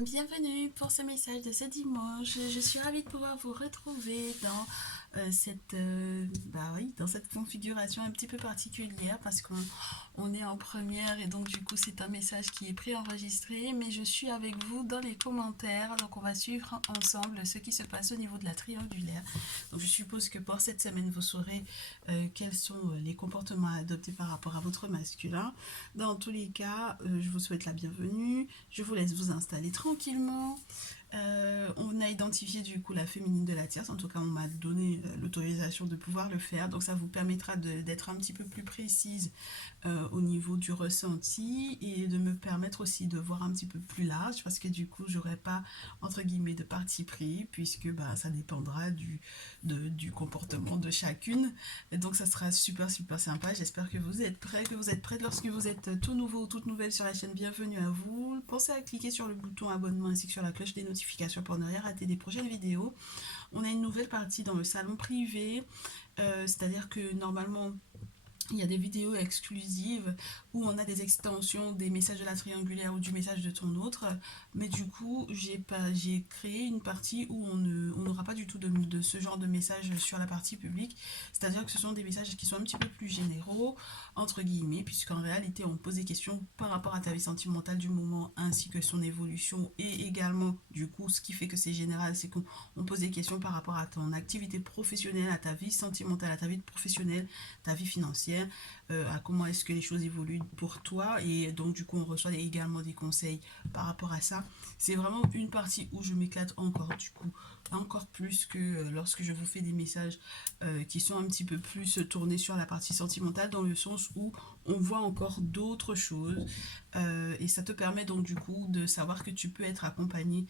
Bienvenue pour ce message de ce dimanche. Je suis ravie de pouvoir vous retrouver dans dans cette configuration un petit peu particulière parce qu'on est en première et donc du coup c'est un message qui est préenregistré, mais je suis avec vous dans les commentaires, donc on va suivre ensemble ce qui se passe au niveau de la triangulaire. Donc je suppose que pour cette semaine vous saurez quels sont les comportements à adopter par rapport à votre masculin. Dans tous les cas, je vous souhaite la bienvenue. Je vous laisse vous installer tranquillement. On a identifié du coup la féminine de la tierce, en tout cas on m'a donné l'autorisation de pouvoir le faire, donc ça vous permettra d'être un petit peu plus précise au niveau du ressenti et de me permettre aussi de voir un petit peu plus large parce que du coup j'aurai pas entre guillemets de parti pris puisque bah, ça dépendra du comportement de chacune et donc ça sera super sympa. J'espère que vous êtes prêts, que vous êtes prêtes. Lorsque vous êtes tout nouveau ou toute nouvelle sur la chaîne, bienvenue à vous. Pensez à cliquer sur le bouton abonnement ainsi que sur la cloche des notifications pour ne rien rater des prochaines vidéos. On a une nouvelle partie dans le salon privé, c'est-à-dire que normalement il y a des vidéos exclusives où on a des extensions des messages de la triangulaire ou du message de ton autre. Mais du coup, j'ai créé une partie où on n'aura pas du tout de ce genre de messages sur la partie publique. C'est-à-dire que ce sont des messages qui sont un petit peu plus généraux, entre guillemets, puisqu'en réalité, on pose des questions par rapport à ta vie sentimentale du moment ainsi que son évolution. Et également, du coup, ce qui fait que c'est général, c'est qu'on pose des questions par rapport à ton activité professionnelle, à ta vie sentimentale, à ta vie professionnelle, ta vie financière, à comment est-ce que les choses évoluent pour toi et donc du coup on reçoit également des conseils par rapport à ça. C'est vraiment une partie où je m'éclate encore du coup, encore plus que lorsque je vous fais des messages qui sont un petit peu plus tournés sur la partie sentimentale dans le sens où on voit encore d'autres choses et ça te permet donc du coup de savoir que tu peux être accompagné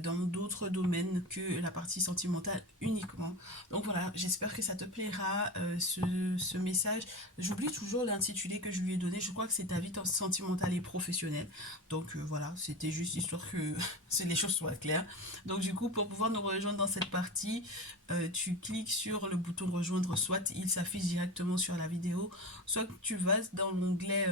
dans d'autres domaines que la partie sentimentale uniquement. Donc voilà, j'espère que ça te plaira ce message. J'oublie toujours l'intitulé que je lui ai donné, je crois que c'est ta vie sentimentale et professionnelle. Donc voilà, c'était juste histoire que les choses soient claires. Donc du coup, pour pouvoir nous rejoindre dans cette partie, tu cliques sur le bouton rejoindre, soit il s'affiche directement sur la vidéo, soit tu vas dans l'onglet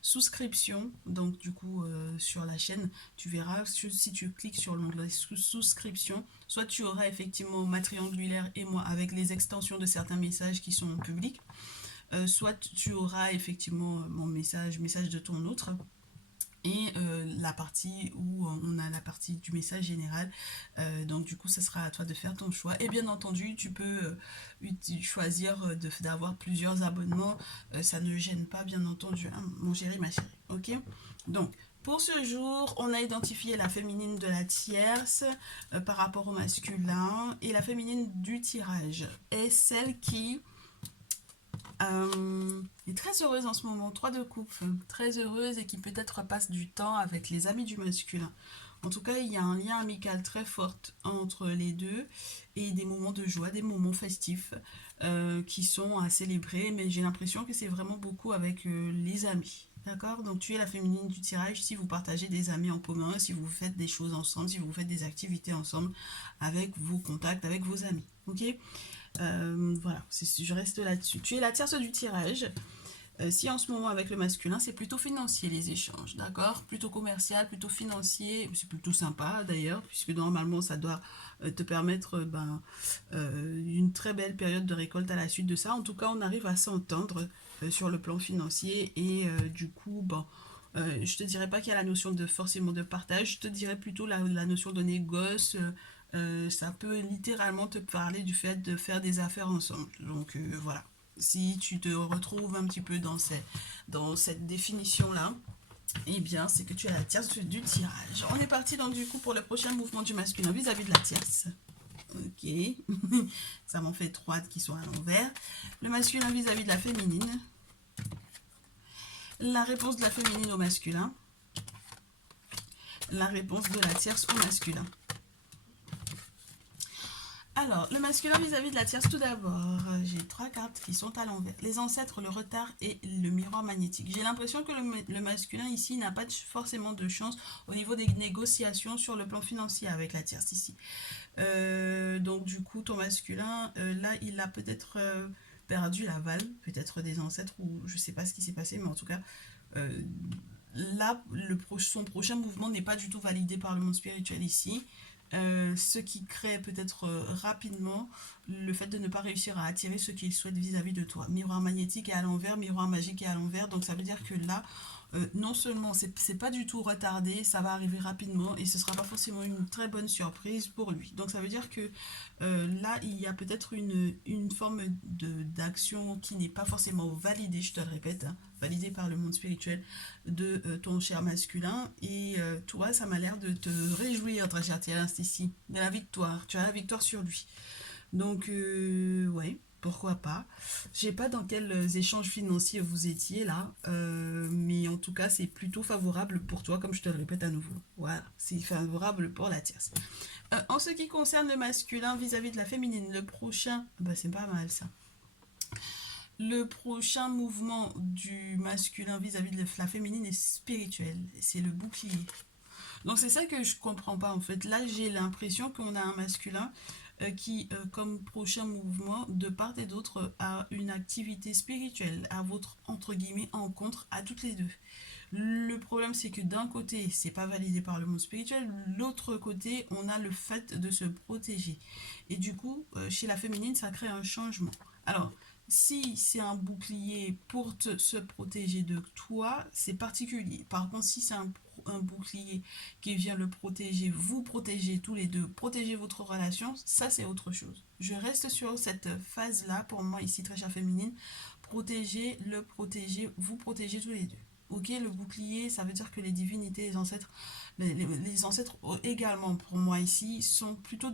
souscription, donc du coup sur la chaîne, tu verras si tu cliques sur l'onglet souscription, soit tu auras effectivement ma triangulaire et moi avec les extensions de certains messages qui sont publics, soit tu auras effectivement mon message de ton autre, et la partie où on a la partie du message général. Donc du coup ça sera à toi de faire ton choix et bien entendu tu peux choisir d'avoir plusieurs abonnements. Ça ne gêne pas bien entendu, hein, mon chéri ma chérie, ok. Donc pour ce jour, on a identifié la féminine de la tierce par rapport au masculin, et la féminine du tirage est celle qui est très heureuse en ce moment, 3 de coupe, très heureuse et qui peut-être passe du temps avec les amis du masculin. En tout cas, il y a un lien amical très fort entre les deux et des moments de joie, des moments festifs qui sont à célébrer, mais j'ai l'impression que c'est vraiment beaucoup avec les amis. D'accord. Donc tu es la féminine du tirage si vous partagez des amis en commun, si vous faites des choses ensemble, si vous faites des activités ensemble avec vos contacts, avec vos amis. Ok. Voilà, je reste là-dessus. Tu es la tierce du tirage. Si en ce moment avec le masculin, c'est plutôt financier les échanges, d'accord. Plutôt commercial, plutôt financier. C'est plutôt sympa d'ailleurs, puisque normalement ça doit te permettre une très belle période de récolte à la suite de ça. En tout cas, on arrive à s'entendre sur le plan financier et du coup, bon, je te dirais pas qu'il y a la notion de forcément de partage, je te dirais plutôt la notion de négoce. Ça peut littéralement te parler du fait de faire des affaires ensemble. Donc voilà. Si tu te retrouves un petit peu dans cette définition-là, eh bien, c'est que tu as la tierce du tirage. On est parti donc du coup pour le prochain mouvement du masculin vis-à-vis de la tierce. Ok. Ça m'en fait 3 qui sont à l'envers. Le masculin vis-à-vis de la féminine. La réponse de la féminine au masculin. La réponse de la tierce au masculin. Alors, le masculin vis-à-vis de la tierce, tout d'abord, j'ai 3 cartes qui sont à l'envers. Les ancêtres, le retard et le miroir magnétique. J'ai l'impression que le masculin ici n'a pas forcément de chance au niveau des négociations sur le plan financier avec la tierce ici. Donc du coup, ton masculin, là, il a peut-être perdu l'aval, peut-être des ancêtres, ou je sais pas ce qui s'est passé, mais en tout cas, euh, là, son prochain mouvement n'est pas du tout validé par le monde spirituel ici. Ce qui crée peut-être rapidement le fait de ne pas réussir à attirer ce qu'il souhaite vis-à-vis de toi. Miroir magnétique est à l'envers, miroir magique est à l'envers, donc ça veut dire que là, non seulement c'est pas du tout retardé, ça va arriver rapidement et ce sera pas forcément une très bonne surprise pour lui. Donc ça veut dire que là, il y a peut-être une forme d'action qui n'est pas forcément validée, je te le répète, hein, validée par le monde spirituel de ton cher masculin. Et toi, ça m'a l'air de te réjouir, très cher Tierce, ici, de la victoire. Tu as la victoire sur lui. Donc, ouais, pourquoi pas. Je sais pas dans quels échanges financiers vous étiez là, mais en tout cas, c'est plutôt favorable pour toi, comme je te le répète à nouveau. Voilà, c'est favorable pour la tierce. En ce qui concerne le masculin vis-à-vis de la féminine, le prochain, bah c'est pas mal ça. Le prochain mouvement du masculin vis-à-vis de la féminine est spirituel, c'est le bouclier. Donc c'est ça que je comprends pas en fait. Là j'ai l'impression qu'on a un masculin qui, comme prochain mouvement, de part et d'autre, a une activité spirituelle à votre, entre guillemets, encontre à toutes les deux. Le problème, c'est que d'un côté, c'est pas validé par le monde spirituel, l'autre côté, on a le fait de se protéger. Et du coup, chez la féminine, ça crée un changement. Alors, si c'est un bouclier pour se protéger de toi, c'est particulier. Par contre, si c'est un bouclier qui vient le protéger, vous protéger tous les deux, protéger votre relation, ça c'est autre chose. Je reste sur cette phase-là, pour moi ici, très chère féminine, protéger, le protéger, vous protéger tous les deux. Ok, le bouclier, ça veut dire que les divinités, les ancêtres, les ancêtres également pour moi ici sont plutôt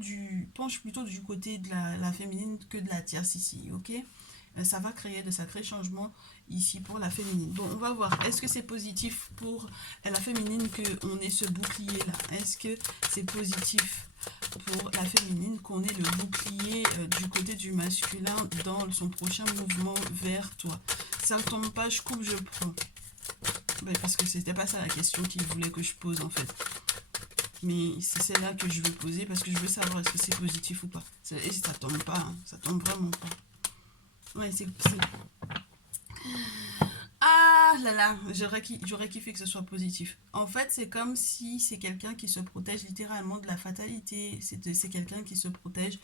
penchent plutôt du côté de la féminine que de la tierce ici, ok. Ça va créer de sacrés changements ici pour la féminine. Bon, on va voir, est-ce que c'est positif pour la féminine qu'on ait ce bouclier là? Est-ce que c'est positif pour la féminine qu'on ait le bouclier du côté du masculin dans son prochain mouvement vers toi? Ça ne tombe pas, je coupe, je prends. Ben, parce que c'était pas ça la question qu'il voulait que je pose en fait. Mais c'est celle-là que je veux poser parce que je veux savoir est-ce que c'est positif ou pas. Et ça tombe pas, hein. Ça tombe vraiment pas. Ouais, c'est... Ah là là, j'aurais kiffé que ce soit positif. En fait, c'est comme si c'est quelqu'un qui se protège littéralement de la fatalité. C'est quelqu'un qui se protège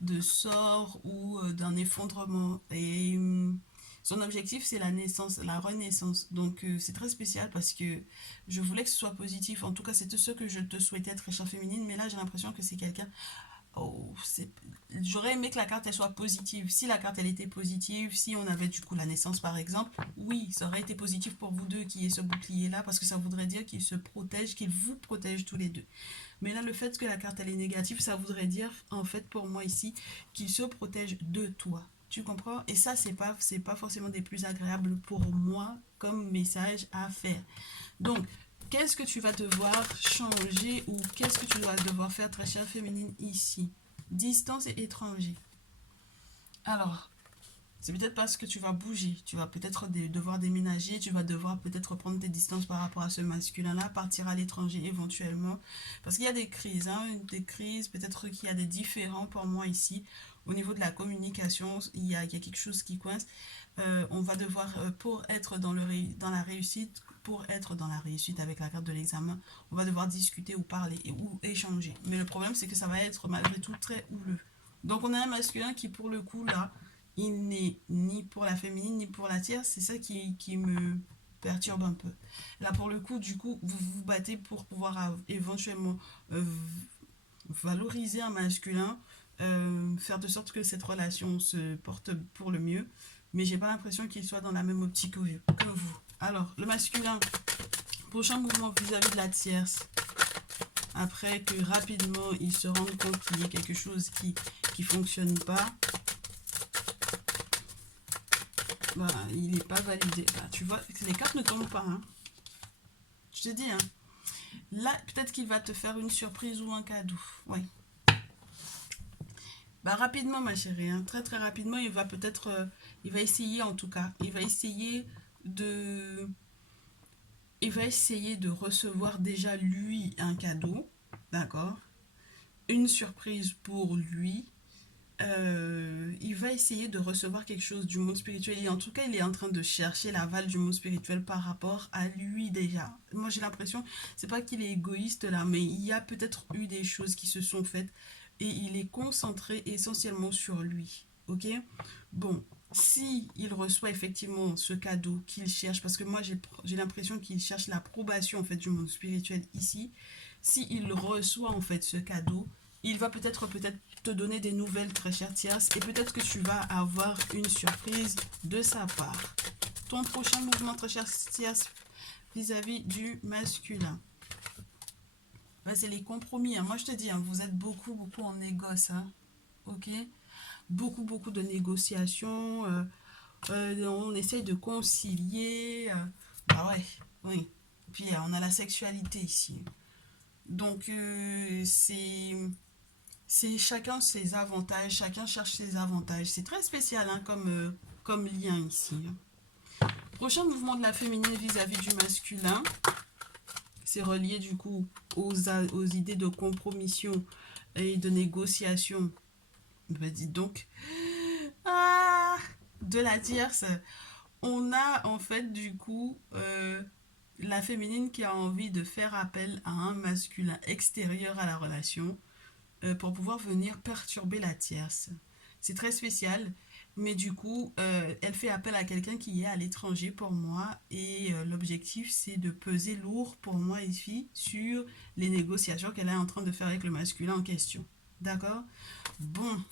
de sorts ou d'un effondrement. Et son objectif, c'est la naissance, la renaissance. Donc, c'est très spécial parce que je voulais que ce soit positif. En tout cas, c'était ce que je te souhaitais, très chère féminine. Mais là, j'ai l'impression que c'est quelqu'un. Oh, j'aurais aimé que la carte elle soit positive. Si la carte elle était positive, si on avait du coup la naissance par exemple, oui, ça aurait été positif pour vous deux qui est ce bouclier là parce que ça voudrait dire qu'il se protège, qu'il vous protège tous les deux. Mais là, le fait que la carte elle est négative, ça voudrait dire en fait pour moi ici qu'il se protège de toi. Tu comprends? Et ça, c'est pas forcément des plus agréables pour moi comme message à faire. Donc, qu'est-ce que tu vas devoir changer ou qu'est-ce que tu vas devoir faire, très chère féminine, ici? Distance et étranger. Alors, c'est peut-être parce que tu vas bouger, tu vas peut-être devoir déménager, tu vas devoir peut-être prendre tes distances par rapport à ce masculin-là, partir à l'étranger éventuellement. Parce qu'il y a des crises, hein, des crises, peut-être qu'il y a des différends pour moi ici. Au niveau de la communication, il y a quelque chose qui coince. On va devoir, pour être dans la réussite, pour être dans la réussite avec la carte de l'examen, on va devoir discuter ou parler ou échanger. Mais le problème, c'est que ça va être malgré tout très houleux. Donc on a un masculin qui, pour le coup, là, il n'est ni pour la féminine ni pour la tierce. C'est ça qui me perturbe un peu. Là, pour le coup, du coup, vous vous battez pour pouvoir éventuellement euh, valoriser un masculin, faire de sorte que cette relation se porte pour le mieux. Mais j'ai pas l'impression qu'il soit dans la même optique que vous. Alors, le masculin, prochain mouvement vis-à-vis de la tierce. Après que rapidement il se rende compte qu'il y a quelque chose qui fonctionne pas, bah, il n'est pas validé. Bah, tu vois, les cartes ne tombent pas. Hein. Je te dis, hein. Là, peut-être qu'il va te faire une surprise ou un cadeau. Ouais. Bah, rapidement, ma chérie. Hein. Très, très rapidement, il va peut-être... il va essayer, en tout cas. Il va essayer de... Il va essayer de recevoir déjà, lui, un cadeau. D'accord? Une surprise pour lui. il va essayer de recevoir quelque chose du monde spirituel. Et en tout cas, il est en train de chercher l'aval du monde spirituel par rapport à lui déjà. Moi, j'ai l'impression, c'est pas qu'il est égoïste là, mais il y a peut-être eu des choses qui se sont faites et il est concentré essentiellement sur lui. Ok? Bon, si il reçoit effectivement ce cadeau qu'il cherche, parce que moi j'ai l'impression qu'il cherche l'approbation en fait du monde spirituel ici, si il reçoit en fait ce cadeau, il va peut-être te donner des nouvelles très chères Tierce et peut-être que tu vas avoir une surprise de sa part. Ton prochain mouvement très cher Tierce vis-à-vis du masculin. Bah, c'est les compromis. Hein. Moi je te dis, hein, vous êtes beaucoup en négoce. Hein. Ok? Beaucoup de négociations. On essaye de concilier. Bah ouais, oui. Puis on a la sexualité ici. Donc c'est chacun ses avantages, chacun cherche ses avantages. C'est très spécial hein, comme lien ici. Prochain mouvement de la féminine vis-à-vis du masculin. C'est relié du coup aux idées de compromission et de négociation. Ben, dis donc. Ah, de la tierce. On a en fait du coup la féminine qui a envie de faire appel à un masculin extérieur à la relation pour pouvoir venir perturber la tierce. C'est très spécial, mais du coup, elle fait appel à quelqu'un qui est à l'étranger pour moi et l'objectif c'est de peser lourd pour moi ici sur les négociations qu'elle est en train de faire avec le masculin en question. D'accord? Bon,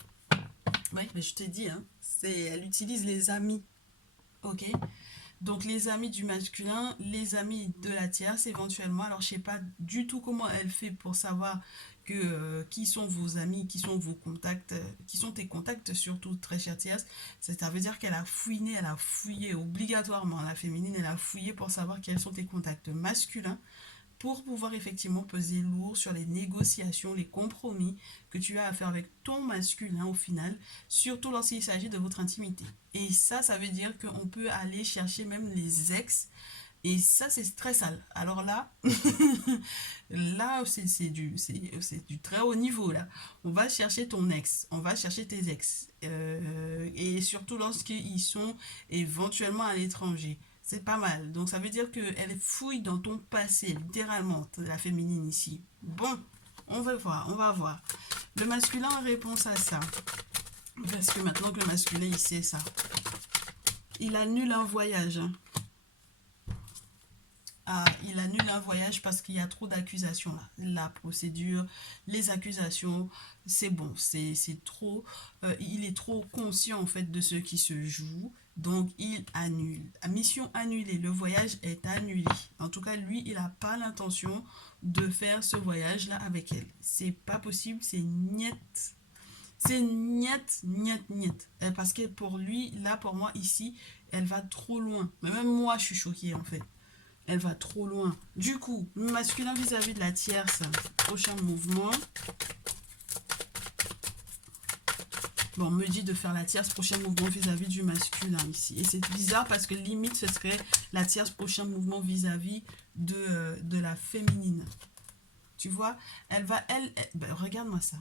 oui, mais je te dis, hein, elle utilise les amis, ok? Donc les amis du masculin, les amis de la tierce éventuellement. Alors je sais pas du tout comment elle fait pour savoir que qui sont vos amis, qui sont vos contacts, qui sont tes contacts surtout très chère tierce. Ça veut dire qu'elle a fouiné, elle a fouillé obligatoirement la féminine, elle a fouillé pour savoir quels sont tes contacts masculins pour pouvoir effectivement peser lourd sur les négociations, les compromis que tu as à faire avec ton masculin au final, surtout lorsqu'il s'agit de votre intimité. Et ça veut dire qu'on peut aller chercher même les ex, et ça c'est très sale. Alors là, là c'est du très haut niveau là. On va chercher ton ex, on va chercher tes ex, et surtout lorsqu'ils sont éventuellement à l'étranger. C'est pas mal. Donc ça veut dire qu'elle fouille dans ton passé, littéralement, la féminine ici. Bon, on va voir, on va voir. Le masculin en réponse à ça. Parce que maintenant que le masculin, il sait ça. Il annule un voyage. Hein. Ah, il annule un voyage parce qu'il y a trop d'accusations là. La procédure, les accusations, c'est bon, c'est trop. Il est trop conscient en fait de ce qui se joue, donc il annule. Mission annulée, le voyage est annulé. En tout cas, lui, il n'a pas l'intention de faire ce voyage là avec elle. C'est pas possible, c'est niet. C'est niet. Parce que pour lui, là, pour moi, ici, elle va trop loin. Mais même moi, je suis choquée en fait. Elle va trop loin. Du coup, le masculin vis-à-vis de la tierce. Prochain mouvement. Bon, on me dit de faire la tierce. Prochain mouvement vis-à-vis du masculin ici. Et c'est bizarre parce que limite, ce serait la tierce. Prochain mouvement vis-à-vis de la féminine. Tu vois, ben, regarde-moi ça.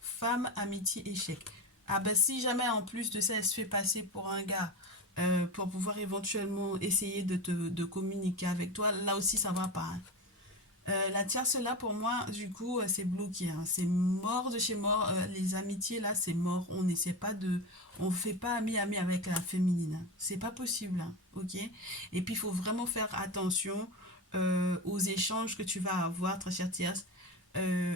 Femme, amitié, échec. Ah ben si jamais en plus de ça, elle se fait passer pour un gars pour pouvoir éventuellement essayer de communiquer avec toi, là aussi ça va pas. Hein. La tierce là pour moi du coup c'est bloqué, hein. C'est mort de chez mort. Les amitiés là c'est mort, on n'essaie pas de, on fait pas ami avec la féminine, hein. C'est pas possible, hein. Ok, et puis il faut vraiment faire attention aux échanges que tu vas avoir très chère tierce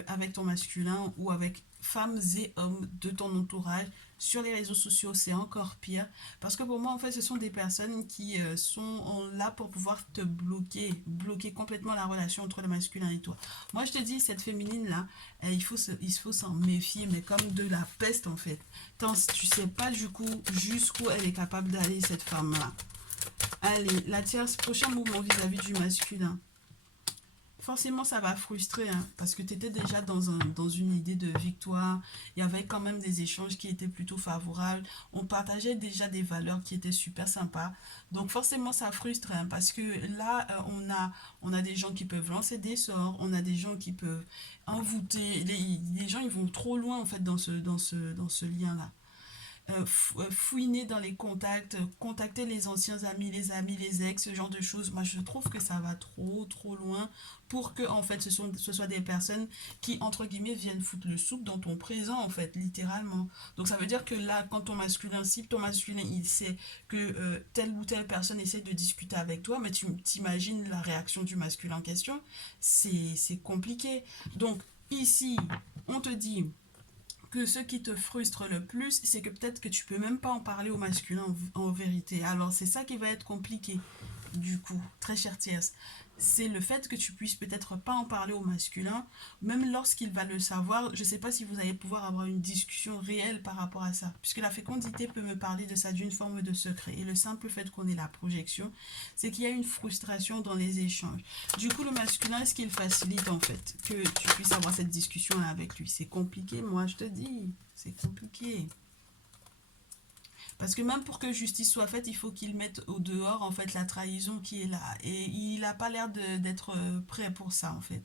avec ton masculin ou avec femmes et hommes de ton entourage. Sur les réseaux sociaux, c'est encore pire. Parce que pour moi, en fait, ce sont des personnes qui sont là pour pouvoir te bloquer complètement la relation entre le masculin et toi. Moi, je te dis, cette féminine-là, il faut s'en méfier, mais comme de la peste, en fait. Tant tu sais pas, du coup, jusqu'où elle est capable d'aller, cette femme-là. Allez, la tierce, prochain mouvement vis-à-vis du masculin. forcément ça va frustrer, hein, parce que tu étais déjà dans une idée de victoire. Il y avait quand même des échanges qui étaient plutôt favorables. On partageait déjà des valeurs qui étaient super sympas. Donc forcément ça frustre, hein, parce que là on a des gens qui peuvent lancer des sorts, on a des gens qui peuvent envoûter. Les gens ils vont trop loin en fait dans ce lien-là. Fouiner dans les contacts, contacter les anciens amis, les ex, ce genre de choses. Moi, je trouve que ça va trop loin pour que, en fait, ce soit des personnes qui, entre guillemets, viennent foutre le soupe dans ton présent, en fait, littéralement. Donc, ça veut dire que là, quand ton masculin, si ton masculin, il sait que telle ou telle personne essaie de discuter avec toi, mais tu t'imagines la réaction du masculin en question, c'est compliqué. Donc, ici, on te dit que ce qui te frustre le plus, c'est que peut-être que tu peux même pas en parler au masculin en vérité. Alors c'est ça qui va être compliqué, du coup, très cher Tierce. C'est le fait que tu puisses peut-être pas en parler au masculin, même lorsqu'il va le savoir. Je sais pas si vous allez pouvoir avoir une discussion réelle par rapport à ça, puisque la fécondité peut me parler de ça d'une forme de secret. Et le simple fait qu'on ait la projection, c'est qu'il y a une frustration dans les échanges. Du coup, le masculin, est-ce qu'il facilite en fait que tu puisses avoir cette discussion-là avec lui? C'est compliqué, moi je te dis, c'est compliqué. Parce que même pour que justice soit faite, il faut qu'il mette au dehors en fait la trahison qui est là. Et il n'a pas l'air d'être prêt pour ça en fait.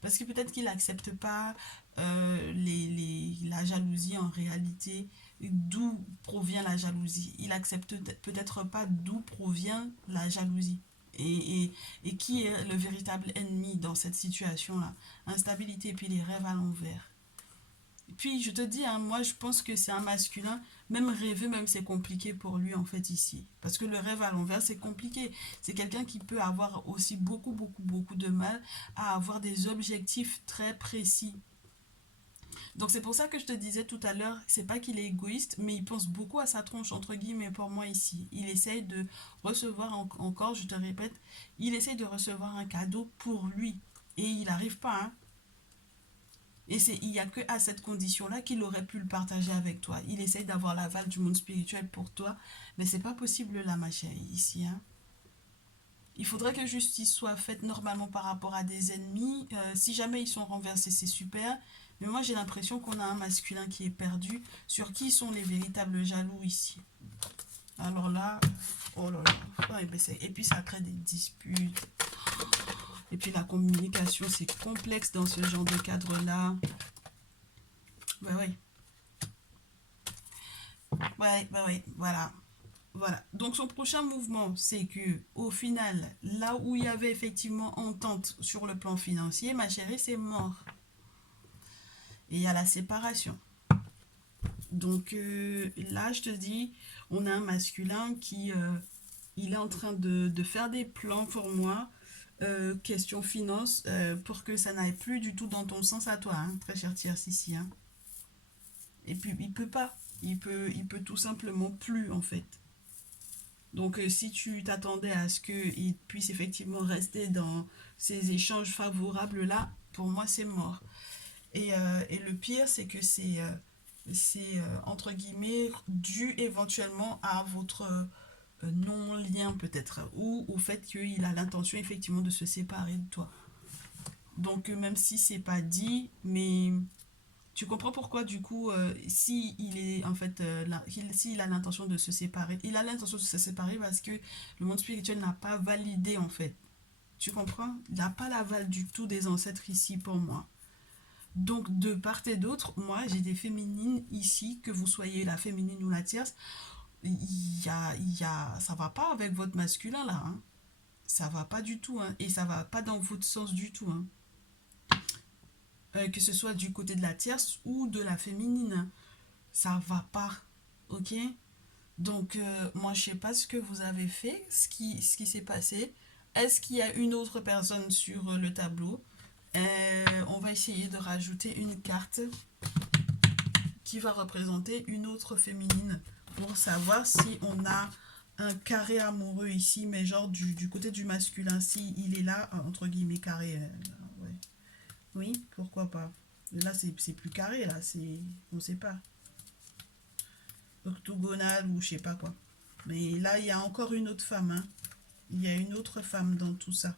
Parce que peut-être qu'il n'accepte pas la jalousie en réalité, d'où provient la jalousie. Il accepte peut-être pas d'où provient la jalousie. Et, et, et qui est le véritable ennemi dans cette situation-là? Instabilité et puis les rêves à l'envers. Puis je te dis, hein, moi je pense que c'est un masculin, même rêver, même c'est compliqué pour lui en fait ici. Parce que le rêve à l'envers c'est compliqué. C'est quelqu'un qui peut avoir aussi beaucoup de mal à avoir des objectifs très précis. Donc c'est pour ça que je te disais tout à l'heure, c'est pas qu'il est égoïste, mais il pense beaucoup à sa tronche, entre guillemets, pour moi ici. Il essaye de recevoir, encore, je te répète, il essaye de recevoir un cadeau pour lui. Et il n'arrive pas, hein. Et il n'y a que à cette condition-là qu'il aurait pu le partager avec toi. Il essaye d'avoir l'aval du monde spirituel pour toi, mais c'est pas possible là, ma chérie, ici, hein. Il faudrait que justice soit faite normalement par rapport à des ennemis. Si jamais ils sont renversés, c'est super. Mais moi, j'ai l'impression qu'on a un masculin qui est perdu. Sur qui sont les véritables jaloux ici? Alors là, oh là là. Ouais, et puis ça crée des disputes. Et puis la communication, c'est complexe dans ce genre de cadre-là. Ouais, ouais. Ouais, voilà. Voilà. Donc son prochain mouvement, c'est que au final, là où il y avait effectivement entente sur le plan financier, ma chérie, c'est mort. Et il y a la séparation. Donc là, je te dis, on a un masculin qui il est en train de faire des plans pour moi, question finance, pour que ça n'aille plus du tout dans ton sens à toi, hein, très cher Tierce ici. Hein. Et puis il peut pas. Il peut tout simplement plus en fait. Donc, si tu t'attendais à ce qu'il puisse effectivement rester dans ces échanges favorables-là, pour moi, c'est mort. Et le pire, c'est que entre guillemets, dû éventuellement à votre non-lien peut-être, ou au fait qu'il a l'intention effectivement de se séparer de toi. Donc, même si c'est pas dit, mais tu comprends pourquoi, du coup, si il est en fait, s'il a l'intention de se séparer, il a l'intention de se séparer parce que le monde spirituel n'a pas validé en fait. Tu comprends? Il n'a pas l'aval du tout des ancêtres ici pour moi. Donc, de part et d'autre, moi, j'ai des féminines ici, que vous soyez la féminine ou la tierce, ça va pas avec votre masculin là. Hein. Ça va pas du tout. Hein. Et ça va pas dans votre sens du tout. Hein. Que ce soit du côté de la tierce ou de la féminine. Ça va pas, ok? Donc, moi, je sais pas ce que vous avez fait, ce qui s'est passé. Est-ce qu'il y a une autre personne sur le tableau? On va essayer de rajouter une carte qui va représenter une autre féminine pour savoir si on a un carré amoureux ici, mais genre du côté du masculin, si il est là, entre guillemets, carré. Ouais. Oui, pourquoi pas. Là, c'est plus carré, là, on sait pas. Octogonal ou je sais pas quoi. Mais là, il y a encore une autre femme. Hein. Il y a une autre femme dans tout ça.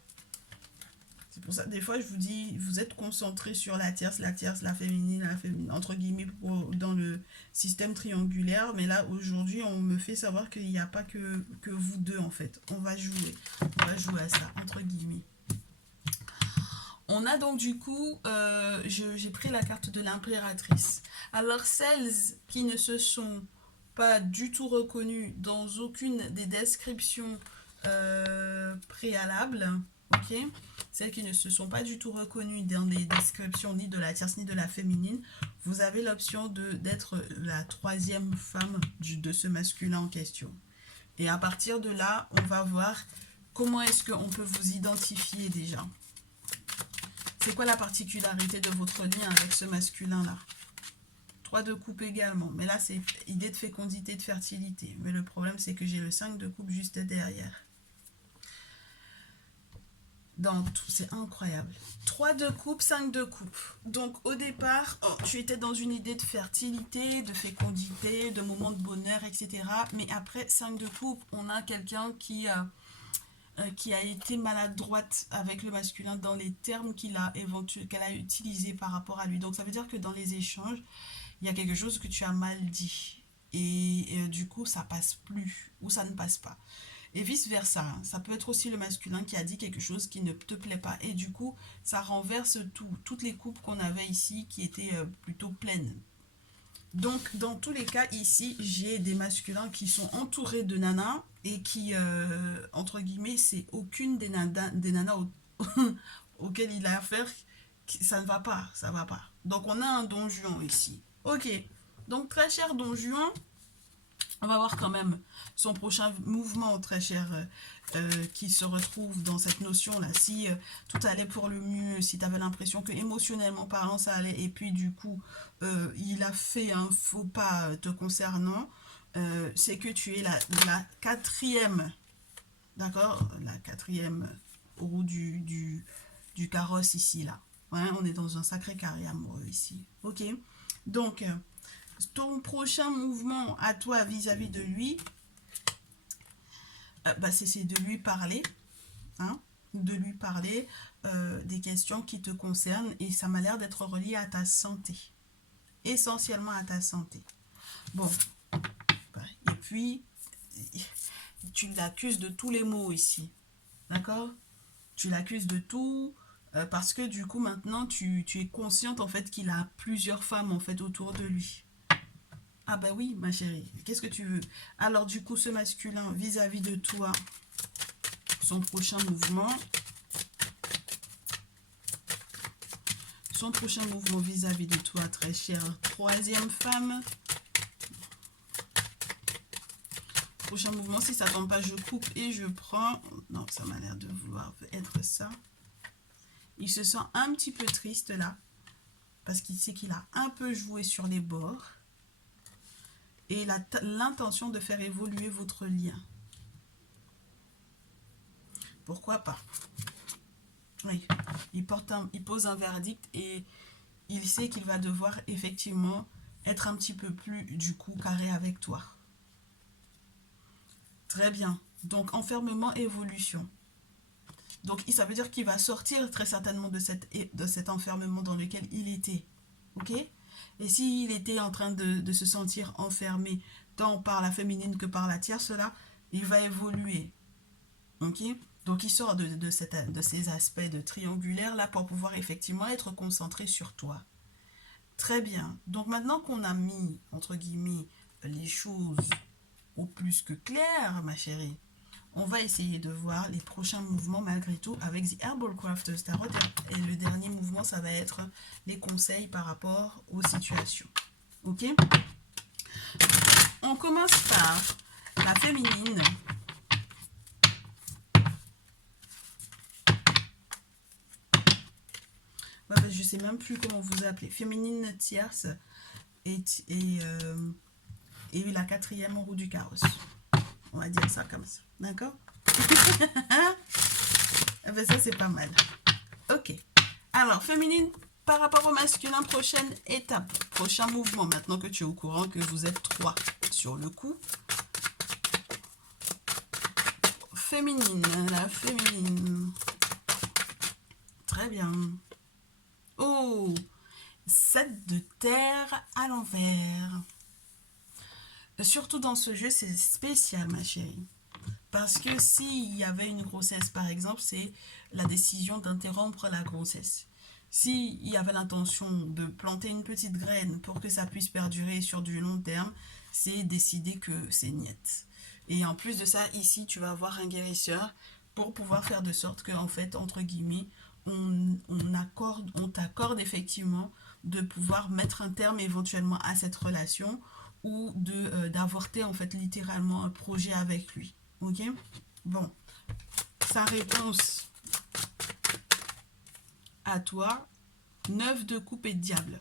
C'est pour ça, des fois, je vous dis, vous êtes concentré sur la tierce, la féminine, entre guillemets, dans le système triangulaire. Mais là, aujourd'hui, on me fait savoir qu'il n'y a pas que vous deux, en fait. On va jouer à ça, entre guillemets. On a donc du coup, j'ai pris la carte de l'impératrice. Alors, celles qui ne se sont pas du tout reconnues dans aucune des descriptions préalables, ok, celles qui ne se sont pas du tout reconnues dans les descriptions ni de la tierce ni de la féminine, vous avez l'option d'être la troisième femme de ce masculin en question. Et à partir de là, on va voir comment est-ce qu'on peut vous identifier déjà. C'est quoi la particularité de votre lien avec ce masculin-là? 3 de coupe également. Mais là, c'est idée de fécondité, de fertilité. Mais le problème, c'est que j'ai le 5 de coupe juste derrière. Dans tout, c'est incroyable. 3 de coupe, 5 de coupe. Donc, au départ, tu étais dans une idée de fertilité, de fécondité, de moments de bonheur, etc. Mais après, 5 de coupe, on a quelqu'un qui a été maladroite avec le masculin dans les termes qu'elle a utilisés par rapport à lui. Donc ça veut dire que dans les échanges, il y a quelque chose que tu as mal dit. Et du coup, ça passe plus ou ça ne passe pas. Et vice-versa. Ça peut être aussi le masculin qui a dit quelque chose qui ne te plaît pas. Et du coup, ça renverse toutes les coupes qu'on avait ici qui étaient plutôt pleines. Donc, dans tous les cas, ici, j'ai des masculins qui sont entourés de nanas et qui, entre guillemets, c'est aucune des nanas auxquelles il a affaire, ça ne va pas, ça va pas. Donc, on a un Don Juan ici. Ok, donc très cher Don Juan, on va voir quand même son prochain mouvement, très cher, qui se retrouve dans cette notion-là. Si tout allait pour le mieux, si tu avais l'impression que émotionnellement parlant, ça allait, et puis du coup, il a fait un faux pas te concernant, c'est que tu es la quatrième, d'accord? La quatrième roue du carrosse ici, là. Ouais, on est dans un sacré carré amoureux ici. Ok? Donc, ton prochain mouvement à toi vis-à-vis de lui, c'est de lui parler, hein, de lui parler des questions qui te concernent, et ça m'a l'air d'être relié à ta santé, essentiellement à ta santé. Bon, et puis, tu l'accuses de tous les maux ici, d'accord? Tu l'accuses de tout, parce que du coup, maintenant, tu es consciente en fait qu'il a plusieurs femmes en fait autour de lui. Ah bah oui, ma chérie, qu'est-ce que tu veux? Alors du coup, ce masculin vis-à-vis de toi, son prochain mouvement vis-à-vis de toi, très chère troisième femme. Prochain mouvement, si ça tombe pas, je coupe et je prends. Non, ça m'a l'air de vouloir être ça. Il se sent un petit peu triste là, parce qu'il sait qu'il a un peu joué sur les bords. Et il a l'intention de faire évoluer votre lien. Pourquoi pas? Oui, il pose un verdict et il sait qu'il va devoir effectivement être un petit peu plus, du coup, carré avec toi. Très bien. Donc, enfermement, évolution. Donc, ça veut dire qu'il va sortir très certainement de cet enfermement dans lequel il était. Ok? Et s'il était en train de se sentir enfermé, tant par la féminine que par la tierce, là, il va évoluer. Ok? Donc, il sort de ces aspects de triangulaire, là, pour pouvoir effectivement être concentré sur toi. Très bien. Donc, maintenant qu'on a mis, entre guillemets, les choses au plus que claires, ma chérie, on va essayer de voir les prochains mouvements malgré tout avec The Herbal Crafters Tarot. Et le dernier mouvement, ça va être les conseils par rapport aux situations. Ok? On commence par la féminine. Ouais, je sais même plus comment vous appelez. Féminine tierce et la quatrième roue du carrosse. On va dire ça comme ça. D'accord? Ben ça, c'est pas mal. Ok. Alors, féminine par rapport au masculin, prochaine étape. Prochain mouvement. Maintenant que tu es au courant que vous êtes 3 sur le coup. Féminine. La féminine. Très bien. Oh, 7 de terre à l'envers. Surtout dans ce jeu, c'est spécial, ma chérie. Parce que s'il y avait une grossesse, par exemple, c'est la décision d'interrompre la grossesse. S'il y avait l'intention de planter une petite graine pour que ça puisse perdurer sur du long terme, c'est décider que c'est niet. Et en plus de ça, ici, tu vas avoir un guérisseur pour pouvoir faire de sorte que, en fait, entre guillemets, on t'accorde effectivement de pouvoir mettre un terme éventuellement à cette relation ou d'avorter, en fait, littéralement un projet avec lui. Ok? Bon, sa réponse à toi, 9 de coupe et de diable.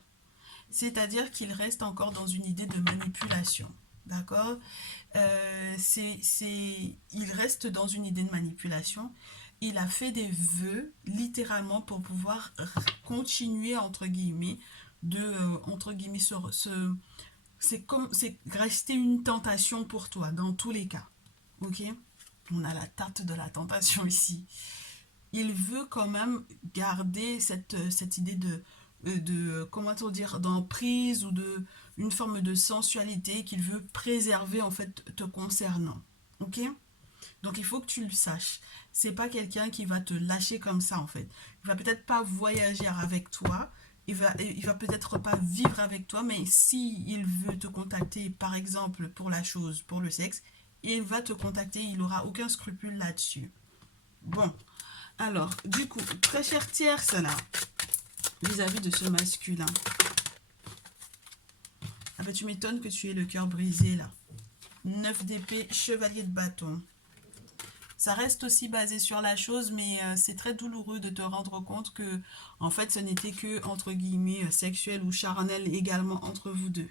C'est-à-dire qu'il reste encore dans une idée de manipulation. D'accord? Il reste dans une idée de manipulation. Il a fait des vœux, littéralement, pour pouvoir continuer, entre guillemets, entre guillemets, c'est rester une tentation pour toi, dans tous les cas. Ok? On a la tarte de la tentation ici. Il veut quand même garder cette idée comment dire, d'emprise ou une forme de sensualité qu'il veut préserver en fait te concernant. Ok? Donc il faut que tu le saches. C'est pas quelqu'un qui va te lâcher comme ça en fait. Il va peut-être pas voyager avec toi. Il va peut-être pas vivre avec toi, mais si il veut te contacter, par exemple, pour la chose, pour le sexe, il va te contacter, il n'aura aucun scrupule là-dessus. Bon, alors, du coup, très chère tierce, là, vis-à-vis de ce masculin. Ah ben, tu m'étonnes que tu aies le cœur brisé, là. 9 d'épée, chevalier de bâton. Ça reste aussi basé sur la chose, mais c'est très douloureux de te rendre compte que, en fait, ce n'était que, entre guillemets, sexuel ou charnel également entre vous deux.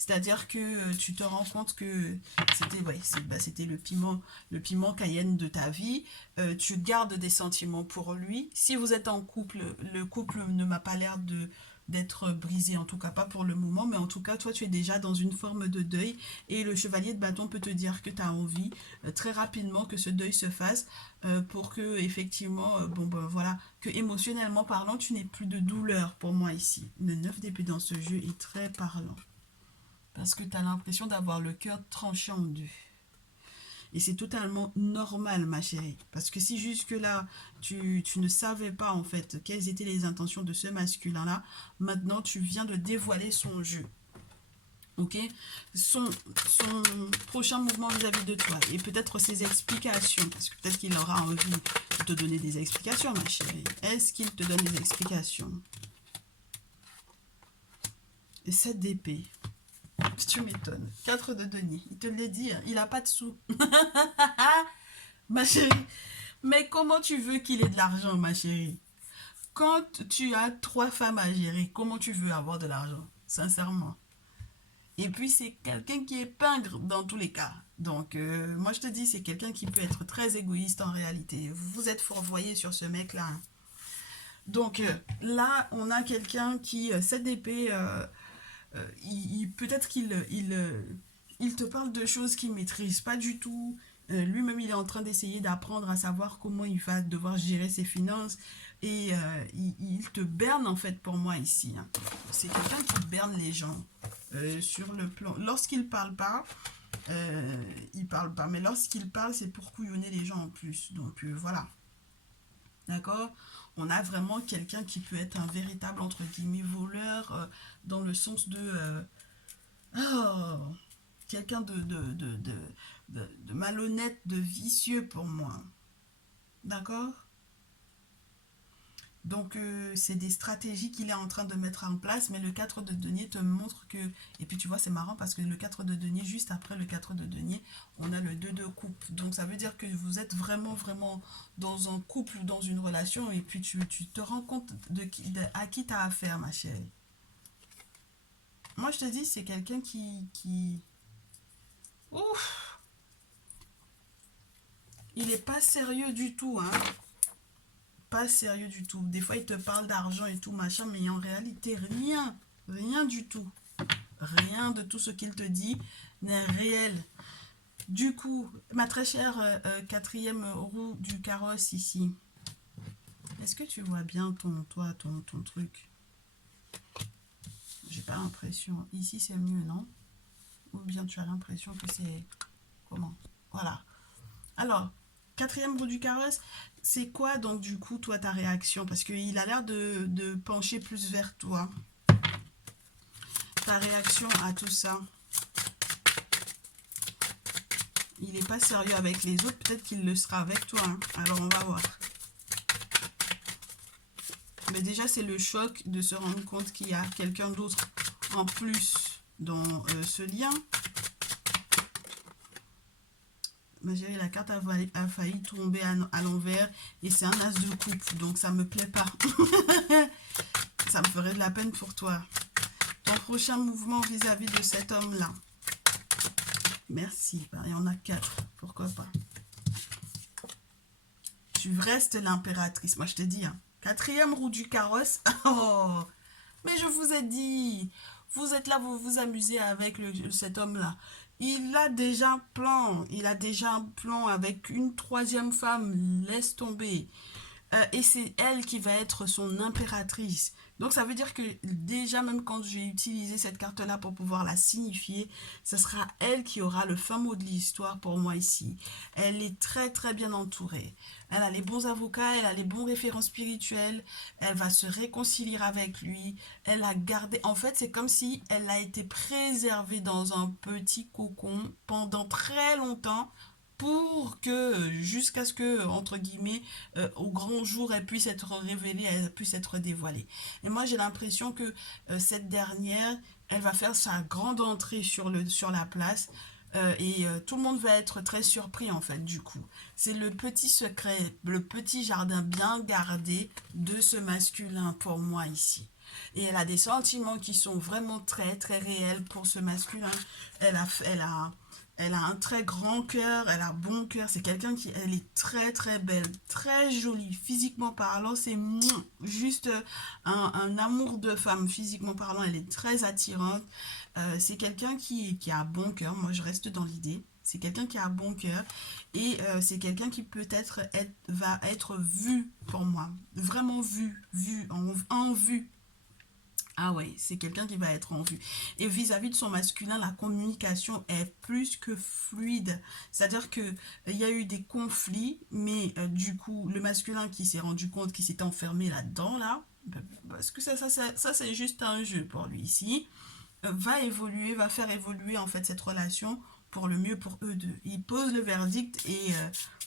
C'est-à-dire que tu te rends compte que c'était le piment Cayenne de ta vie. Tu gardes des sentiments pour lui. Si vous êtes en couple, le couple ne m'a pas l'air d'être brisé, en tout cas pas pour le moment, mais en tout cas, toi, tu es déjà dans une forme de deuil et le chevalier de bâton peut te dire que tu as envie très rapidement que ce deuil se fasse pour que, effectivement, voilà, que émotionnellement parlant, tu n'aies plus de douleur pour moi ici. Le 9 d'épée dans ce jeu est très parlant. Parce que tu as l'impression d'avoir le cœur tranché en deux. Et c'est totalement normal, ma chérie. Parce que si jusque-là, tu ne savais pas, en fait, quelles étaient les intentions de ce masculin-là, maintenant, tu viens de dévoiler son jeu. Ok? Son prochain mouvement vis-à-vis de toi. Et peut-être ses explications. Parce que peut-être qu'il aura envie de te donner des explications, ma chérie. Est-ce qu'il te donne des explications? Et 7 d'épée. Tu m'étonnes. 4 de denier. Il te l'a dit, hein, il n'a pas de sous. Ma chérie. Mais comment tu veux qu'il ait de l'argent, ma chérie? Quand tu as 3 femmes à gérer, comment tu veux avoir de l'argent? Sincèrement. Et puis, c'est quelqu'un qui est pingre dans tous les cas. Donc, moi, je te dis, c'est quelqu'un qui peut être très égoïste en réalité. Vous êtes fourvoyé sur ce mec-là. Hein. Donc, là, on a quelqu'un qui, cette épée... peut-être il te parle de choses qu'il ne maîtrise pas du tout. Lui-même, il est en train d'essayer d'apprendre à savoir comment il va devoir gérer ses finances. Et il te berne, en fait, pour moi, ici. Hein. C'est quelqu'un qui berne les gens. Sur le plan... Lorsqu'il parle pas, il parle pas. Mais lorsqu'il parle, c'est pour couillonner les gens en plus. Donc, voilà. D'accord? On a vraiment quelqu'un qui peut être un véritable, entre guillemets, voleur, dans le sens de... oh, quelqu'un de malhonnête, de vicieux pour moi. D'accord? Donc, c'est des stratégies qu'il est en train de mettre en place, mais le 4 de denier te montre que... Et puis, tu vois, c'est marrant parce que le 4 de denier, juste après le 4 de denier, on a le 2 de coupe. Donc, ça veut dire que vous êtes vraiment, vraiment dans un couple ou dans une relation et puis tu te rends compte à qui tu as affaire, ma chérie. Moi, je te dis, c'est quelqu'un qui... Ouf! Il n'est pas sérieux du tout, hein. Pas sérieux du tout. Des fois, il te parle d'argent et tout, machin, mais en réalité, rien du tout. Rien de tout ce qu'il te dit n'est réel. Du coup, ma très chère quatrième roue du carrosse ici, Est-ce que tu vois bien ton truc? J'ai pas l'impression. Ici, c'est mieux, non? Ou bien tu as l'impression que c'est... Comment? Voilà. Alors, quatrième roue du carrosse, c'est quoi donc du coup, toi, ta réaction? Parce qu'il a l'air de pencher plus vers toi. Ta réaction à tout ça? Il n'est pas sérieux avec les autres, peut-être qu'il le sera avec toi. Hein. Alors, on va voir. Mais déjà, c'est le choc de se rendre compte qu'il y a quelqu'un d'autre en plus dans ce lien. Ma chérie, la carte a failli tomber à l'envers et c'est un as de coupe, donc ça me plaît pas. Ça me ferait de la peine pour toi. Ton prochain mouvement vis-à-vis de cet homme-là. Merci. Il y en a 4. Pourquoi pas? Tu restes l'impératrice. Moi, je te dis. Hein. Quatrième roue du carrosse. Oh, mais je vous ai dit. Vous êtes là, vous vous amusez avec cet homme-là. Il a déjà un plan. Il a déjà un plan avec une troisième femme. Laisse tomber. Et c'est elle qui va être son impératrice. Donc ça veut dire que déjà même quand j'ai utilisé cette carte-là pour pouvoir la signifier, ce sera elle qui aura le fin mot de l'histoire pour moi ici. Elle est très très bien entourée. Elle a les bons avocats, elle a les bons référents spirituels, elle va se réconcilier avec lui, elle a gardé... En fait, c'est comme si elle a été préservée dans un petit cocon pendant très longtemps pour que, jusqu'à ce que, entre guillemets, au grand jour, elle puisse être révélée, elle puisse être dévoilée. Et moi, j'ai l'impression que cette dernière, elle va faire sa grande entrée sur la place. Tout le monde va être très surpris en fait du coup. C'est le petit secret, le petit jardin bien gardé de ce masculin pour moi ici. Et elle a des sentiments qui sont vraiment très très réels pour ce masculin. Elle a un très grand cœur, elle a un bon cœur. C'est quelqu'un qui, elle est très très belle, très jolie. Physiquement parlant, c'est juste un amour de femme. Physiquement parlant, elle est très attirante. C'est quelqu'un qui a un bon cœur. Moi, je reste dans l'idée. C'est quelqu'un qui a un bon cœur. Et c'est quelqu'un qui peut-être va être vu pour moi. Vraiment vu, en vue. Ah ouais, c'est quelqu'un qui va être en vue. Et vis-à-vis de son masculin, la communication est plus que fluide. C'est-à-dire que il y a eu des conflits, mais du coup, le masculin qui s'est rendu compte qu'il s'était enfermé là-dedans, là, parce que ça c'est juste un jeu pour lui ici, va évoluer, va faire évoluer en fait cette relation pour le mieux pour eux deux. Il pose le verdict et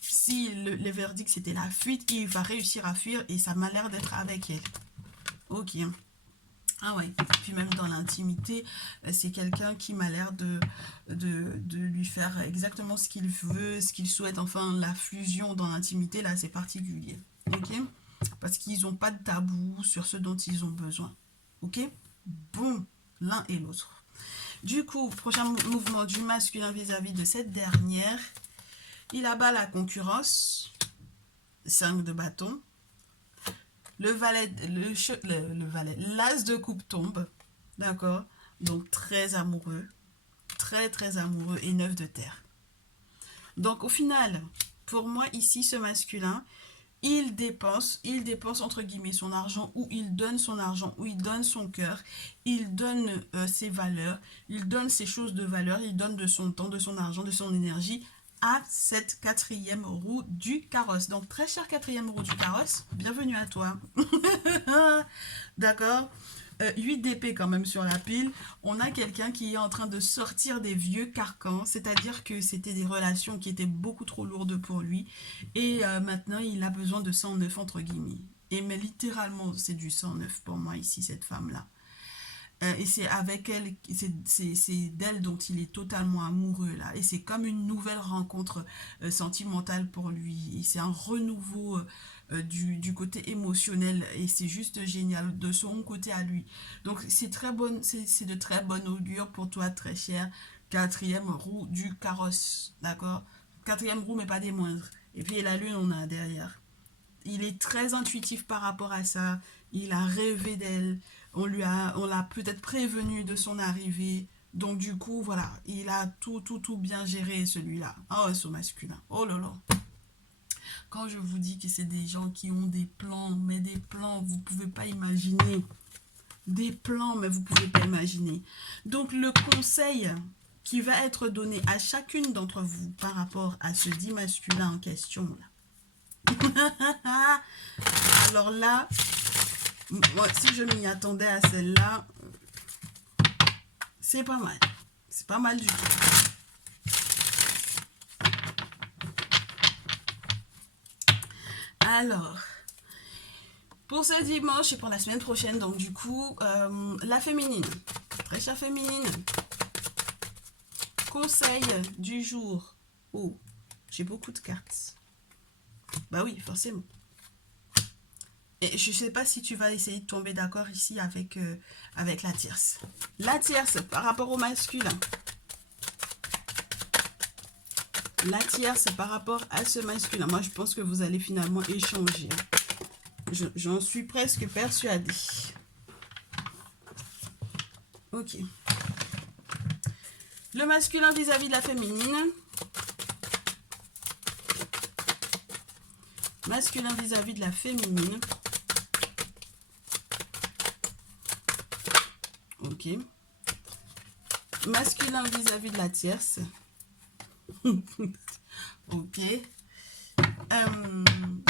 si le verdict c'était la fuite, il va réussir à fuir et ça m'a l'air d'être avec elle. Ok. Ah ouais, puis même dans l'intimité, c'est quelqu'un qui m'a l'air de lui faire exactement ce qu'il veut, ce qu'il souhaite. Enfin, la fusion dans l'intimité, là, c'est particulier. Ok? Parce qu'ils n'ont pas de tabou sur ce dont ils ont besoin. Ok? Bon, l'un et l'autre. Du coup, prochain mouvement du masculin vis-à-vis de cette dernière, il abat la concurrence. 5 de bâton. Le valet, l'as de coupe tombe, d'accord? Donc très amoureux, très très amoureux et 9 de terre. Donc au final, pour moi ici, ce masculin, il dépense entre guillemets son argent, ou il donne son argent, ou il donne son cœur, il donne ses valeurs, il donne ses choses de valeur, il donne de son temps, de son argent, de son énergie à cette quatrième roue du carrosse. Donc, très cher quatrième roue du carrosse, bienvenue à toi. D'accord, 8 d'épée quand même sur la pile. On a quelqu'un qui est en train de sortir des vieux carcans, c'est-à-dire que c'était des relations qui étaient beaucoup trop lourdes pour lui. Et maintenant, il a besoin de sang neuf, entre guillemets. Et mais littéralement, c'est du sang neuf pour moi ici, cette femme-là. Et c'est avec elle, c'est d'elle dont il est totalement amoureux là. Et c'est comme une nouvelle rencontre sentimentale pour lui. Et c'est un renouveau du côté émotionnel. Et c'est juste génial de son côté à lui. Donc c'est très bonne, c'est de très bonne augure pour toi, très cher. Quatrième roue du carrosse. D'accord? Quatrième roue, mais pas des moindres. Et puis la lune, on a derrière. Il est très intuitif par rapport à ça. Il a rêvé d'elle. On l'a peut-être prévenu de son arrivée. Donc du coup, voilà, il a tout bien géré celui-là. Oh, ce masculin. Oh là là. Quand je vous dis que c'est des gens qui ont des plans, mais des plans, vous ne pouvez pas imaginer. Des plans, mais vous ne pouvez pas imaginer. Donc, le conseil qui va être donné à chacune d'entre vous par rapport à ce dit masculin en question, là. Alors là, moi, si je m'y attendais à celle-là, c'est pas mal. C'est pas mal du tout. Alors, pour ce dimanche et pour la semaine prochaine, donc du coup, la féminine, très chère féminine, conseil du jour. Oh, j'ai beaucoup de cartes. Bah oui, forcément. Et je ne sais pas si tu vas essayer de tomber d'accord ici avec, avec la tierce. La tierce par rapport au masculin. La tierce par rapport à ce masculin. Moi, je pense que vous allez finalement échanger. J'en suis presque persuadée. Ok. Le masculin vis-à-vis de la féminine. Masculin vis-à-vis de la féminine. Ok. Masculin vis-à-vis de la tierce. Ok.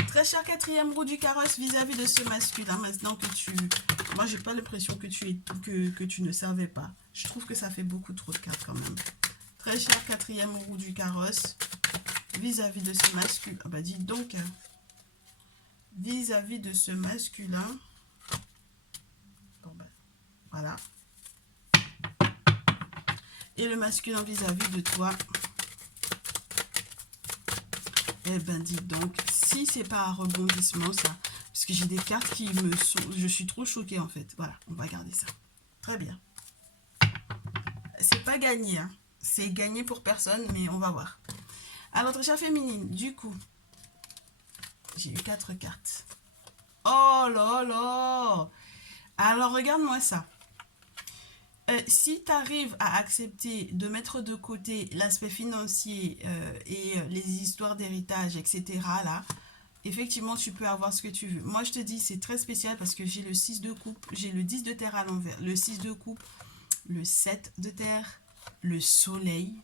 Très cher quatrième roue du carrosse vis-à-vis de ce masculin. Maintenant que tu... Moi, j'ai pas l'impression que tu ne savais pas. Je trouve que ça fait beaucoup trop de cartes quand même. Très cher quatrième roue du carrosse vis-à-vis de ce masculin. Ah bah dis donc. Vis-à-vis de ce masculin. Bon ben, voilà. Et le masculin vis-à-vis de toi. Eh ben dis donc, si c'est pas un rebondissement ça, parce que j'ai des cartes qui me sont... Je suis trop choquée en fait. Voilà, on va garder ça. Très bien. C'est pas gagné, hein. C'est gagné pour personne, mais on va voir. Alors, très chère féminine, du coup, j'ai eu 4 cartes. Oh là là! Alors, regarde-moi ça. Si tu arrives à accepter de mettre de côté l'aspect financier et les histoires d'héritage, etc., là, effectivement, tu peux avoir ce que tu veux. Moi, je te dis, c'est très spécial parce que j'ai le 6 de coupe, j'ai le 10 de terre à l'envers, le 6 de coupe, le 7 de terre, le soleil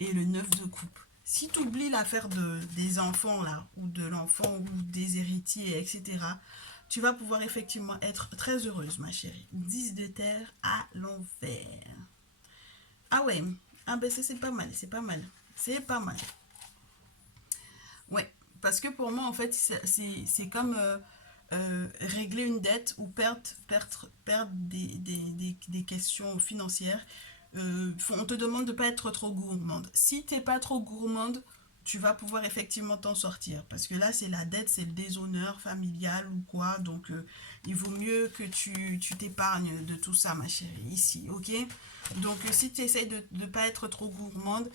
et le 9 de coupe. Si tu oublies l'affaire des enfants, là, ou de l'enfant, ou des héritiers, etc., tu vas pouvoir effectivement être très heureuse, ma chérie. 10 de terre à l'envers. Ah ouais, ah ben c'est pas mal, c'est pas mal. C'est pas mal. Ouais, parce que pour moi, en fait, c'est comme régler une dette ou perdre des questions financières. On te demande de ne pas être trop gourmande. Si tu n'es pas trop gourmande, tu vas pouvoir effectivement t'en sortir. Parce que là, c'est la dette, c'est le déshonneur familial ou quoi. Donc, il vaut mieux que tu t'épargnes de tout ça, ma chérie, ici, ok? Donc, si tu essaies de ne pas être trop gourmande,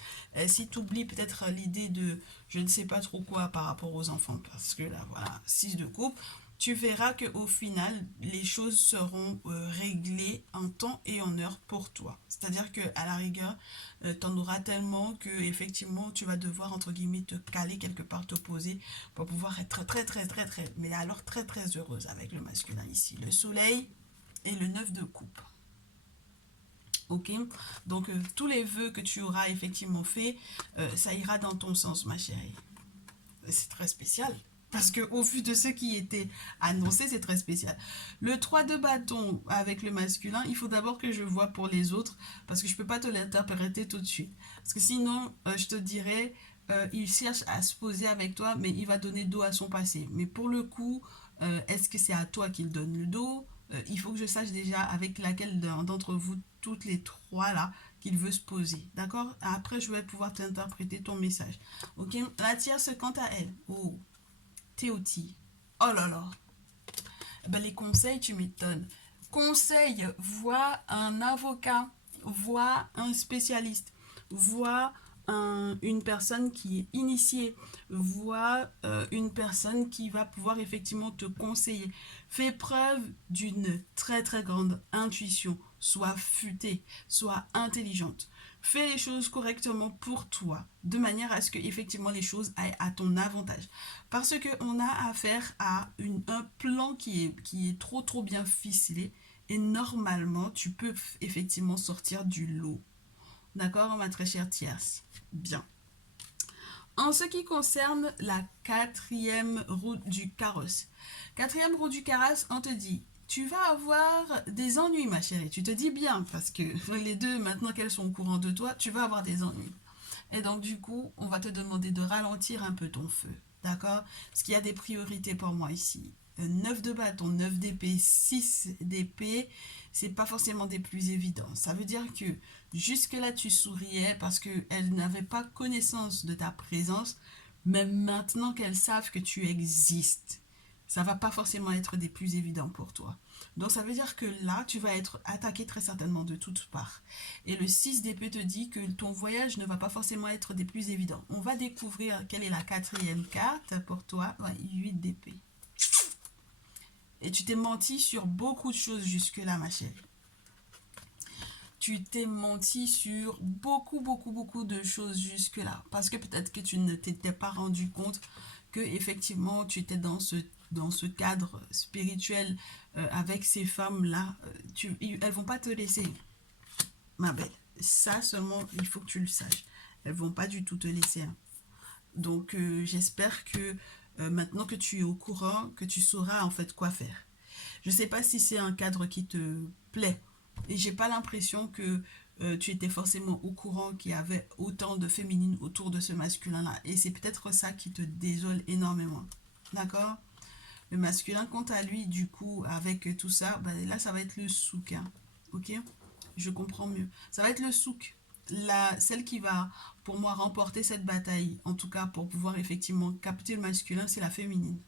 si tu oublies peut-être l'idée de je ne sais pas trop quoi par rapport aux enfants, parce que là, voilà, 6 de coupe, tu verras qu'au final, les choses seront réglées en temps et en heure pour toi. C'est-à-dire qu'à la rigueur, tu en auras tellement que effectivement tu vas devoir, entre guillemets, te caler quelque part, te poser pour pouvoir être très, mais alors très heureuse avec le masculin ici. Le soleil et le 9 de coupe. Ok, donc tous les vœux que tu auras effectivement fait, ça ira dans ton sens, ma chérie. C'est très spécial. Parce que au vu de ce qui était annoncé, c'est très spécial. Le 3 de bâton avec le masculin, il faut d'abord que je vois pour les autres, parce que je ne peux pas te l'interpréter tout de suite. Parce que sinon, je te dirais, il cherche à se poser avec toi, mais il va donner dos à son passé. Mais pour le coup, est-ce que c'est à toi qu'il donne le dos? Il faut que je sache déjà avec laquelle d'entre vous, toutes les trois là, qu'il veut se poser. D'accord? Après, je vais pouvoir t'interpréter ton message. Ok? La tierce, quant à elle. Oh, Théotie. Oh là là. Ben, les conseils, tu m'étonnes. Conseil, vois un avocat, vois un spécialiste, vois une personne qui est initiée, vois une personne qui va pouvoir effectivement te conseiller. Fais preuve d'une très grande intuition sois futée, sois intelligente. Fais les choses correctement pour toi, de manière à ce que effectivement les choses aillent à ton avantage. Parce qu'on a affaire à un plan qui est trop bien ficelé, et normalement, tu peux effectivement sortir du lot. D'accord, ma très chère tierce? Bien. En ce qui concerne la quatrième roue du carrosse. Quatrième roue du carrosse, on te dit, tu vas avoir des ennuis, ma chérie. Tu te dis bien, parce que les deux, maintenant qu'elles sont au courant de toi, tu vas avoir des ennuis. Et donc, du coup, on va te demander de ralentir un peu ton feu. D'accord? Parce qu'il y a des priorités pour moi ici. 9 de bâton, 9 d'épée, 6 d'épée, c'est pas forcément des plus évidents. Ça veut dire que jusque-là, tu souriais parce qu'elles n'avaient pas connaissance de ta présence, mais maintenant qu'elles savent que tu existes, ça va pas forcément être des plus évidents pour toi. Donc ça veut dire que là, tu vas être attaqué très certainement de toutes parts. Et le 6 d'épée te dit que ton voyage ne va pas forcément être des plus évidents. On va découvrir quelle est la quatrième carte pour toi. Ouais, 8 d'épée. Et tu t'es menti sur beaucoup de choses jusque-là, ma chérie. Tu t'es menti sur beaucoup de choses jusque-là. Parce que peut-être que tu ne t'étais pas rendu compte que effectivement tu étais dans ce cadre spirituel avec ces femmes-là. Elles vont pas te laisser, ma belle. Ça seulement, il faut que tu le saches. Elles vont pas du tout te laisser. Hein. Donc, j'espère que maintenant que tu es au courant, que tu sauras en fait quoi faire. Je sais pas si c'est un cadre qui te plaît. Et j'ai pas l'impression que tu étais forcément au courant qu'il y avait autant de féminines autour de ce masculin-là. Et c'est peut-être ça qui te désole énormément. D'accord? Le masculin, quant à lui, du coup, avec tout ça, ben là, ça va être le souk. Hein. Ok? Je comprends mieux. Ça va être le souk. Celle qui va, pour moi, remporter cette bataille, en tout cas pour pouvoir effectivement capter le masculin, c'est la féminine.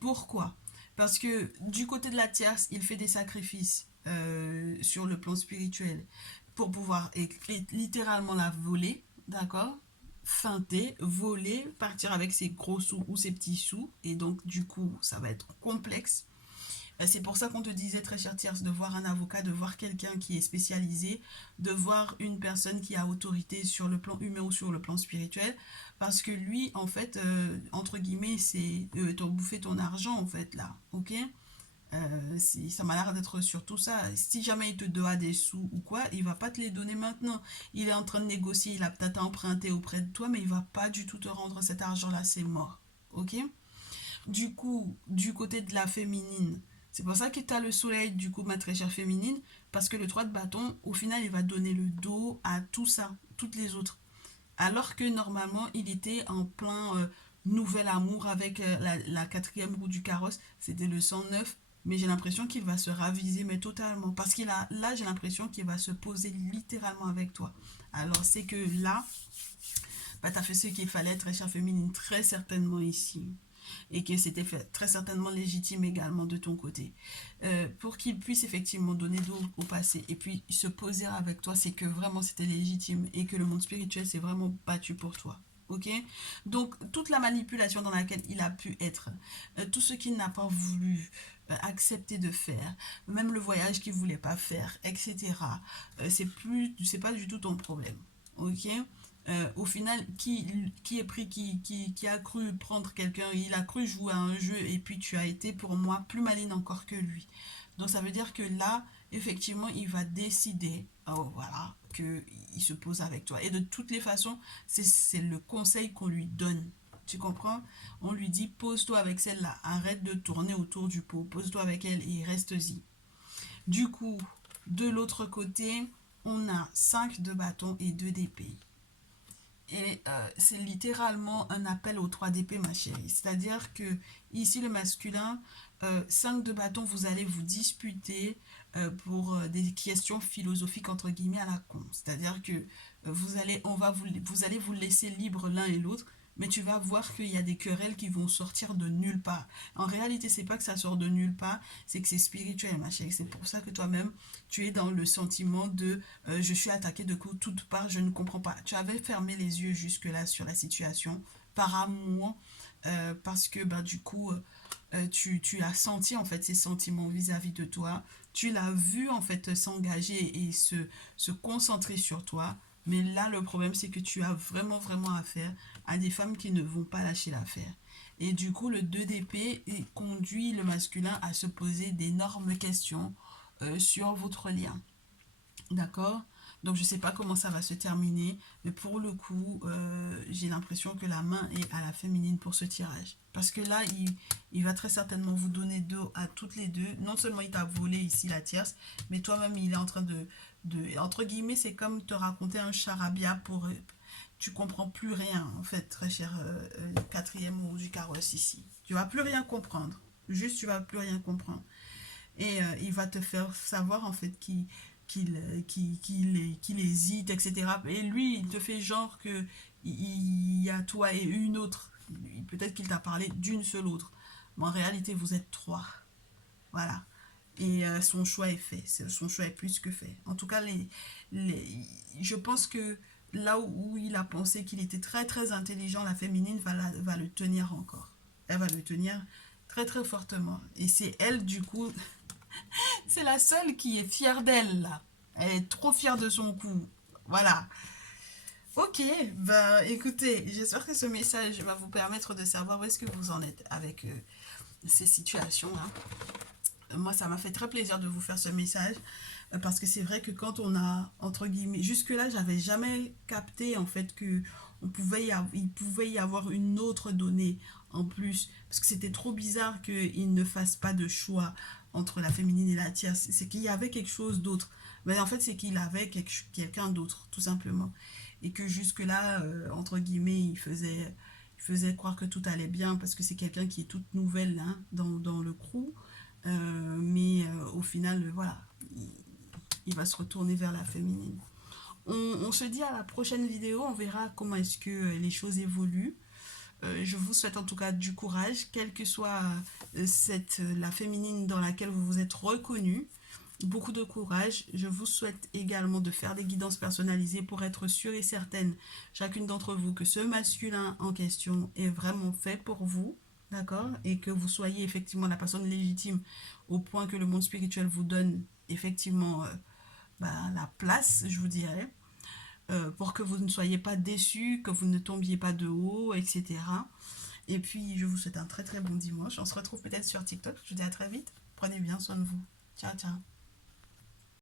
Pourquoi? Parce que du côté de la tierce, il fait des sacrifices sur le plan spirituel pour pouvoir littéralement la voler, d'accord? Feinter, voler, partir avec ses gros sous ou ses petits sous. Et donc, du coup, ça va être complexe. C'est pour ça qu'on te disait, très cher tierce, de voir un avocat, de voir quelqu'un qui est spécialisé, de voir une personne qui a autorité sur le plan humain ou sur le plan spirituel, parce que lui, en fait, entre guillemets, c'est bouffer ton argent, en fait, là, ok? Ça m'a l'air d'être surtout ça. Si jamais il te doit des sous ou quoi, il va pas te les donner maintenant. Il est en train de négocier, il a peut-être emprunté auprès de toi, mais il va pas du tout te rendre cet argent-là, c'est mort, ok? Du coup, du côté de la féminine, c'est pour ça que tu as le soleil, du coup, ma très chère féminine, parce que le 3 de bâton, au final, il va donner le dos à tout ça, toutes les autres. Alors que normalement, il était en plein nouvel amour avec la quatrième roue du carrosse, c'était le 109, mais j'ai l'impression qu'il va se raviser, mais totalement. Parce qu'il a, là, j'ai l'impression qu'il va se poser littéralement avec toi. Alors, c'est que là, bah, tu as fait ce qu'il fallait, très chère féminine, très certainement ici et que c'était très certainement légitime également de ton côté. Pour qu'il puisse effectivement donner d'eau au passé et puis se poser avec toi, c'est que vraiment c'était légitime et que le monde spirituel s'est vraiment battu pour toi. Ok? Donc, toute la manipulation dans laquelle il a pu être, tout ce qu'il n'a pas voulu accepter de faire, même le voyage qu'il voulait pas faire, etc. C'est pas du tout ton problème. Ok? Au final, qui est pris, qui a cru prendre quelqu'un, il a cru jouer à un jeu et puis tu as été pour moi plus maligne encore que lui. Donc ça veut dire que là, effectivement, il va décider, oh, voilà, qu'il se pose avec toi. Et de toutes les façons, c'est le conseil qu'on lui donne. Tu comprends? On lui dit, pose-toi avec celle-là, arrête de tourner autour du pot, pose-toi avec elle et reste-y. Du coup, de l'autre côté, on a 5 de bâton et 2 d'épée. Et c'est littéralement un appel aux 3 d'épée, ma chérie. C'est-à-dire que ici, le masculin, 5 de bâton, vous allez vous disputer pour des questions philosophiques, entre guillemets, à la con. C'est-à-dire que vous allez vous laisser libre l'un et l'autre, mais tu vas voir qu'il y a des querelles qui vont sortir de nulle part. En réalité, c'est pas que ça sort de nulle part, c'est que c'est spirituel, ma chérie. C'est pour ça que toi-même, tu es dans le sentiment de je suis attaqué de toutes parts, je ne comprends pas. Tu avais fermé les yeux jusque-là sur la situation par amour, parce que bah, du coup, tu as senti en fait ces sentiments vis-à-vis de toi. tu l'as vu en fait s'engager et se concentrer sur toi. Mais là, le problème, c'est que tu as vraiment, vraiment affaire à des femmes qui ne vont pas lâcher l'affaire. Et du coup, le 2 d'épée conduit le masculin à se poser d'énormes questions sur votre lien. D'accord? Donc je ne sais pas comment ça va se terminer, mais pour le coup, j'ai l'impression que la main est à la féminine pour ce tirage. Parce que là, il va très certainement vous donner dos à toutes les deux. Non seulement il t'a volé ici la tierce, mais toi-même, il est en train entre guillemets, c'est comme te raconter un charabia pour... tu comprends plus rien, en fait, très cher quatrième roue du carrosse ici. Tu vas plus rien comprendre. Juste, tu vas plus rien comprendre. Et il va te faire savoir, en fait, qu'il hésite, etc. Et lui, il te fait genre que il y a toi et une autre. Peut-être qu'il t'a parlé d'une seule autre. Mais en réalité, vous êtes trois. Voilà. Et son choix est fait. Son choix est plus que fait. En tout cas, je pense que là où il a pensé qu'il était très très intelligent, la féminine va le tenir encore. Elle va le tenir très très fortement. Et c'est elle, du coup, c'est la seule qui est fière d'elle, là. Elle est trop fière de son coup. Voilà. Ok, bah écoutez, j'espère que ce message va vous permettre de savoir où est-ce que vous en êtes avec ces situations-là. Moi, ça m'a fait très plaisir de vous faire ce message parce que c'est vrai que quand on a, entre guillemets, jusque-là, j'avais jamais capté en fait que il pouvait y avoir une autre donnée en plus parce que c'était trop bizarre qu'il ne fasse pas de choix entre la féminine et la tierce. C'est qu'il y avait quelque chose d'autre. Mais en fait, c'est qu'il avait quelqu'un d'autre, tout simplement. Et que jusque-là, entre guillemets, il faisait croire que tout allait bien parce que c'est quelqu'un qui est toute nouvelle hein, dans le crew. Mais au final, voilà, il va se retourner vers la féminine. On se dit à la prochaine vidéo, on verra comment est-ce que les choses évoluent. Je vous souhaite en tout cas du courage, quelle que soit la féminine dans laquelle vous vous êtes reconnu. Beaucoup de courage. Je vous souhaite également de faire des guidances personnalisées pour être sûre et certaine, chacune d'entre vous, que ce masculin en question est vraiment fait pour vous. D'accord? Et que vous soyez effectivement la personne légitime au point que le monde spirituel vous donne effectivement la place, je vous dirais, pour que vous ne soyez pas déçus, que vous ne tombiez pas de haut, etc. Et puis, je vous souhaite un très très bon dimanche. On se retrouve peut-être sur TikTok. Je vous dis à très vite. Prenez bien soin de vous. Ciao, ciao.